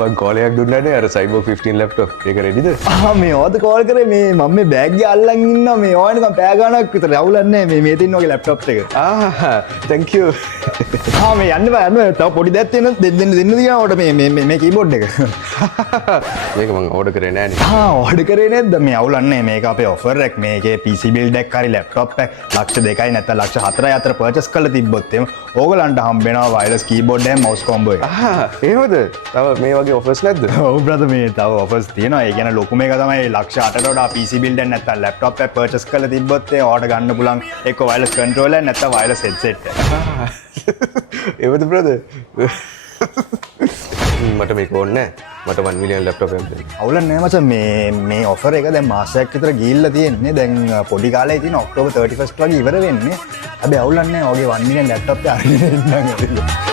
මං කෝලයක් දුන්නනේ අර සයිබෝ 15 ලැප්ටොප් ඒක රෙඩිද? මේ ඔයාද කෝල් කරේ මේ මම මේ බෑග් එක අල්ලන් ඉන්නවා මේ ඔයා නිකන් පැය ගාණක් විතර යවුලන්නේ මේ තියෙන ඔගේ ලැප්ටොප් එක. thank you. මේ යන්න බෑ තව පොඩි දෙයක් තියෙන දෙන්න තියනවා ඔයාට මේ කීබෝඩ් එක. මේක මං ඕඩර් කරේ නෑනේ. ඕඩර් කරේ නැද්ද මේ අවුලන්නේ මේක අපේ ඔෆර් එක මේකේ PC build එකක් හරි ලැප්ටොප් එක ලක්ෂ 2යි නැත්නම් ලක්ෂ 4යි අතර පර්චේස් කරලා තිබ්බොත් එම ඕගලන්ට හම්බ වෙනවා වයර්ලස් කීබෝඩ් එකයි මවුස් කොම්බෝ එක. එහෙමද? තව මේ වගේ ඔෆර්ස් නැද්ද? ඔව් බ්‍රදර් මේ තව ඔෆර්ස් තියෙනවා. ඒ කියන්නේ ලොකුම එක තමයි ලක්ෂ 8ට වඩා PC build එක නැත්නම් ලැප්ටොප් එක පර්චේස් කරලා තිබ්බොත් ඒ ඕඩර් ගන්න පුළුවන් එක්ක වයර්ලස් කන්ට්‍රෝලර් නැත්නම් වයර්ලස් හෙඩ්සෙට් එක. එහෙමද බ්‍රදර්? මට මේක ඕනේ නෑ. මට 1 මිලියන් ලැප්ටොප් එකක් දෙන්න. අවුලක් නෑ මචං මේ ඔෆර් එක දැන් මාසයක් විතර ගිහිල්ලා තියෙන්නේ. දැන් පොඩි කාලේ තියෙන ඔක්ටෝබර් 31st වගේ ඉවර වෙන්නේ. හැබැයි අවුලක් නෑ. ඔගේ 1 මිලියන් ලැප්ටොප් එක අරගෙන ඉන්නම්.